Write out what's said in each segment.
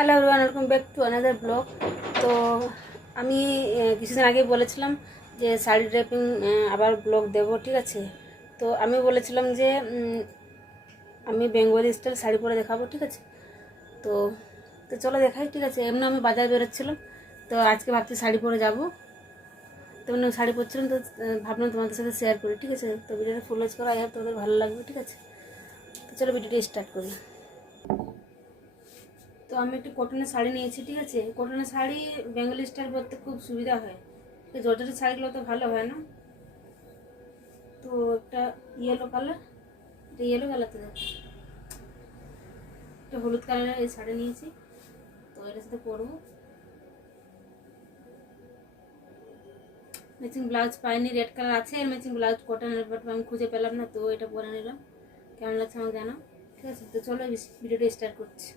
Hello everyone, welcome back to another blog. তো আমি কিছুদিন আগে বলেছিলাম যে শাড়ি ড্রেপিং আবার ব্লগ দেব, ঠিক আছে। তো আমি বলেছিলাম যে আমি বেঙ্গলি স্টাইল শাড়ি পরে দেখাবো, ঠিক আছে। তো তো চলো দেখাই, ঠিক আছে। এমনি আমি বাজার বেরোচ্ছিলাম, তো আজকে ভাবছি শাড়ি পরে যাবো। তো এমনি শাড়ি পরছিলাম, তো ভাবলাম তোমাদের সাথে শেয়ার করি, ঠিক আছে। তো ভিডিওটা ফুল ওয়াচ করো, আর তোমাদের ভালো লাগবে, ঠিক আছে। তো চলো ভিডিওটা স্টার্ট করি। তো আমি একটি কটনের শাড়ি নিয়েছি, ঠিক আছে। কটনের শাড়ি বেঙ্গলি স্টাইল পরতে খুব সুবিধা হয়, জর্জেটের শাড়িগুলো তো ভালো হয় না। তো একটা ইয়েলো কালার, এটা ইয়েলো কালার, তো দেখো একটা হলুদ কালারের এই শাড়ি নিয়েছি, তো এটার সাথে পরবো। ম্যাচিং ব্লাউজ পাইনি, রেড কালার আছে এর ম্যাচিং ব্লাউজ কটনের, বাট আমি খুঁজে পেলাম না, তো এটা পরে নিলাম। কেমন লাগছে আমাকে জানো, ঠিক আছে। তো চলো ভিডিওটা স্টার্ট করছি।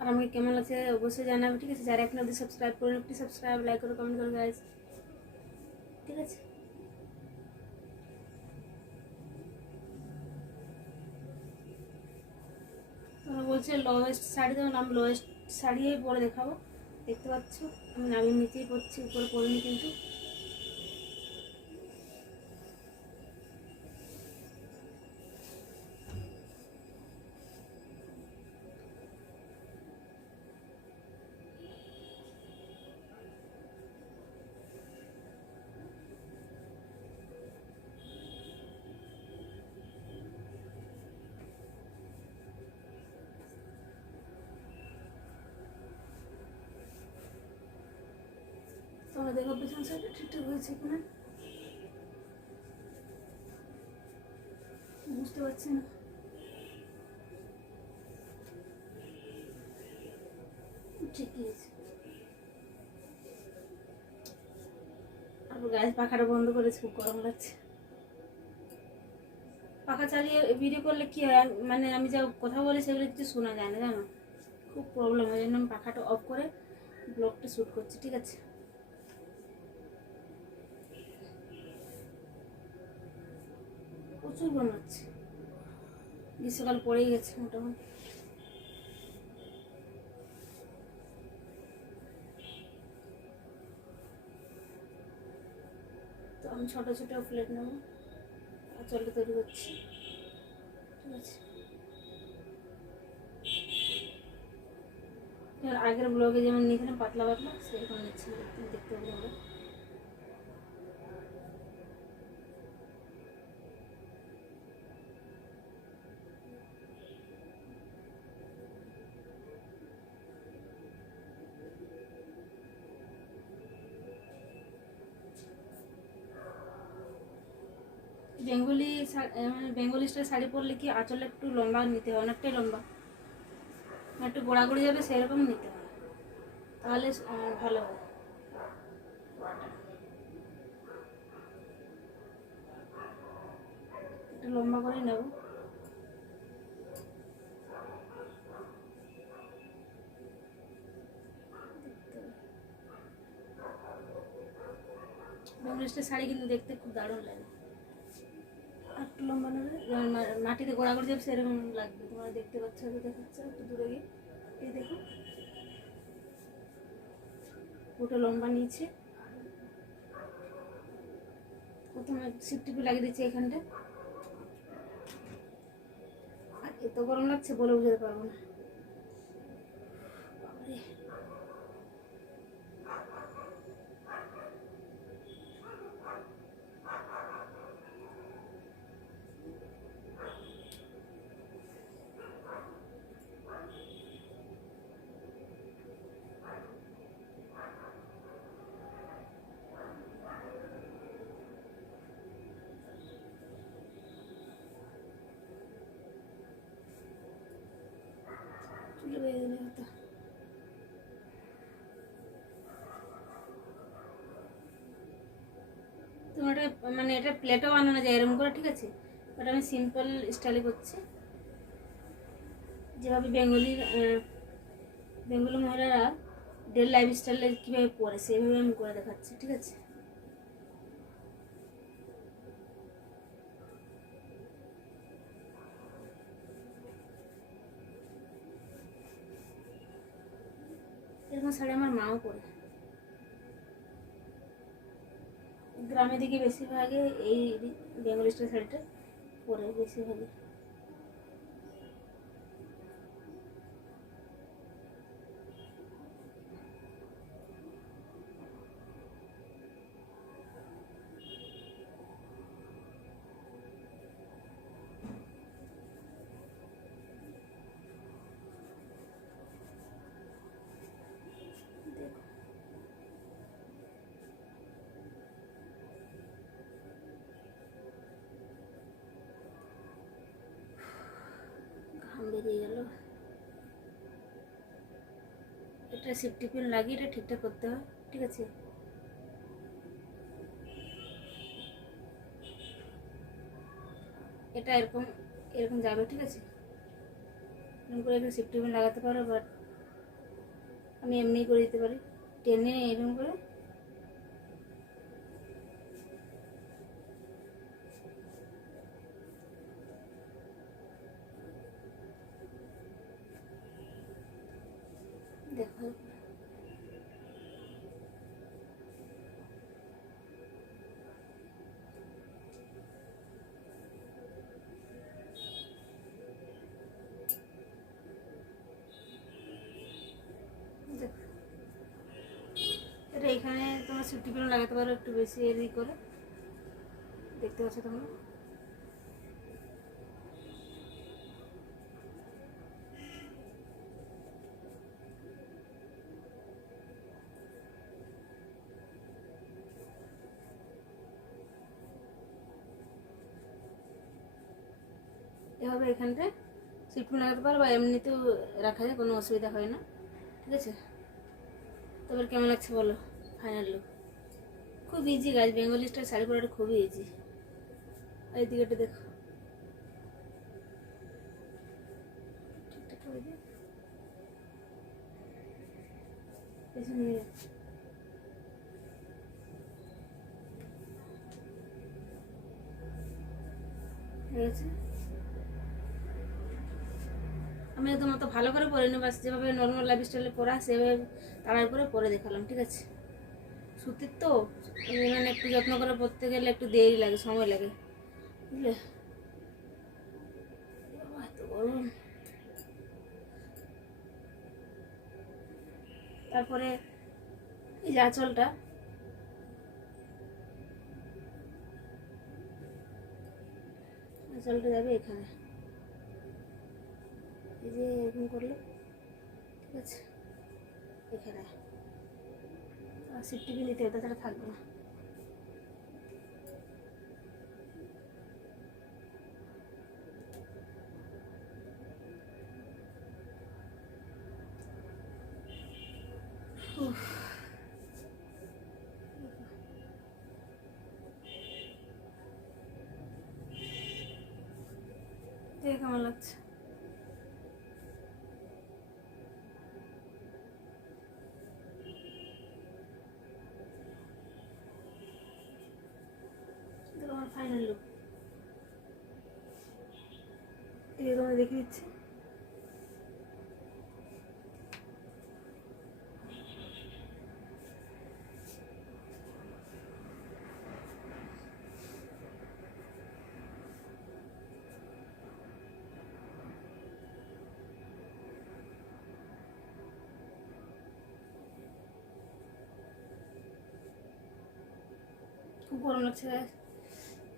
আর আমাকে কেমন লাগছে অবশ্যই জানাবে, ঠিক আছে। যারা এখন অবধি সাবস্ক্রাইব করুন, একটু সাবস্ক্রাইব, লাইক করো, কমেন্ট করো গাইজ, ঠিক আছে। তোমরা বলছে লোয়েস্ট শাড়ি, তখন আমি লোয়েস্ট শাড়িই পরে দেখাবো। দেখতে পাচ্ছ আমি নাভির নিচেই পরছি, উপরে পরিনি কিন্তু। তোমরা দেখো পেছন সাইডে ঠিকঠাক হয়েছে কিনা, বুঝতে পারছি না। ঠিকই আছে। আর গাছ পাখাটা বন্ধ করেছে, খুব গরম লাগছে। পাখা চালিয়ে ভিডিও করলে কি হয়, মানে আমি যা কথা বলি সেগুলো কিছু শোনা যায় না, জানো। খুব প্রবলেম হয়, জন্য আমি পাখাটা অফ করে ব্লগটা শ্যুট করছি, ঠিক আছে। প্রচুর গরম লাগছে, গ্রীষ্মকাল পড়েই গেছে মোটামুটি। তো আমি ছোটো ছোটো প্লেট নেবো, আঁচলটা তৈরি করছি, ঠিক আছে। আগের ব্লগে যেমন নিয়েছিলাম পাতলা পাতলা, সেরকম নিচ্ছি, দেখতে হবে। বেঙ্গলি মানে বেঙ্গলি স্টাইল শাড়ি পরলে কি আঁচলে একটু লম্বা নিতে হয়, অনেকটাই লম্বা, একটু গোড়াগড়ি যাবে সেরকম নিতে হয়, তাহলে ভালো হয়। একটু লম্বা করে নেব। বেঙ্গলি স্টাইল শাড়ি কিন্তু দেখতে খুব দারুণ লাগে। একটু লম্বা নেবে, যেমন মাটিতে গোড়াগড়ি যাবে সেরকম লাগবে। তোমরা দেখতে পাচ্ছ, দেখাচ্ছে একটু দূরে গিয়ে, এই দেখো পুরোটা লম্বা নিয়েছি। প্রথমে সিপটিপি লাগিয়ে দিচ্ছি এখানটা। আর এত গরম লাগছে বলে বুঝতে পারবো না। চুলে বেঁধে দিলে হতো। তোমার মানে এটা প্লেটও বানানো যায় এরকম করে, ঠিক আছে। বাট আমি সিম্পল স্টাইলে করছি, যেভাবে বেঙ্গলি মহিলারা ডেলি লাইফ স্টাইলে কীভাবে পরে সেইভাবে আমি করে দেখাচ্ছি, ঠিক আছে। এরকম শাড়ি আমার মাও পরে। গ্রামের দিকে বেশিরভাগে এই বেঙ্গলি স্টাইল শাড়িটা পরে বেশিরভাগে। ঘাম বেরিয়ে গেল। এটা সেফটি পিন লাগিয়ে এটা ঠিকঠাক করতে হয়, ঠিক আছে। এটা এরকম এরকম যাবে, ঠিক আছে। এরকম করে একটা সেফটি পিন লাগাতে পারো, বাট আমি এমনি করে দিতে পারি, টেনে এরকম করে। দেখো এটা এখানে তোমরা সেফটি পিন লাগাতে পারো একটু বেশি এদিক করে, দেখতে পাচ্ছ তোমরা। এভাবে এখানটায় সেফটি পিন লাগাতে পারো, বা এমনিতেও রাখা যায়, কোনো অসুবিধা হয় না, ঠিক আছে। তবে কেমন লাগছে বলো ফাইনাল লুক? খুব ইজি গাছ, বেঙ্গলি স্টাইল শাড়ি পরাটা খুবই ইজি। এই দিকেটা দেখো, ঠিকঠাক করে দিই, পেছনে নিয়ে যাচ্ছি। ঠিক আছে, আমি তোমার তো ভালো করে পরে নি, বাস যেভাবে নর্মাল লাইফ স্টাইলে পরা সেভাবে তাড়ার করে পরে দেখালাম, ঠিক আছে। সুতির তো মানে একটু যত্ন করে পরতে গেলে একটু দেরি লাগে, সময় লাগে, বুঝলে। এত গরম। তারপরে এই যে আঁচলটা, আঁচলটা যাবে এখানে, এই যে এরকম করলে, ঠিক আছে, এখানে আর সিফটি পিন দিতে হবে, তাছাড়া থাকবে না। দেখে কেমন লাগছে? আমার ফাইনাল লুক এই তোমায় দেখে দিচ্ছি। খুব গরম লাগছে,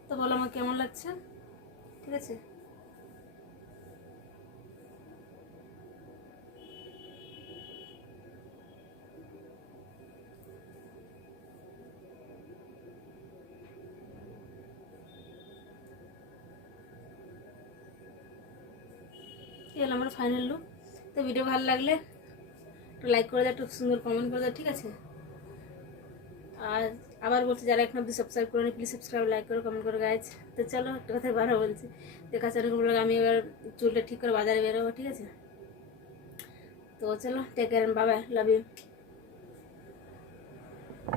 তো বলো আমার কেমন লাগছে, ঠিক আছে। এই হলো আমার ফাইনাল লুক। তো ভিডিও ভালো লাগলে একটু লাইক করে দাও, একটু সুন্দর কমেন্ট করে দাও, ঠিক আছে। আর আবার বলছি, যারা এখন অব্দি সাবস্ক্রাইব করেনি প্লিজ সাবস্ক্রাইব, লাইক করো, কমেন্ট করো গাইজ। তো চলো একটা কথা বারো বলছি, দেখা যাচ্ছে আমি এবার চুলটা ঠিক করে বাজারে বেরোবো, ঠিক আছে। তো চলো, take care, bye bye, love you.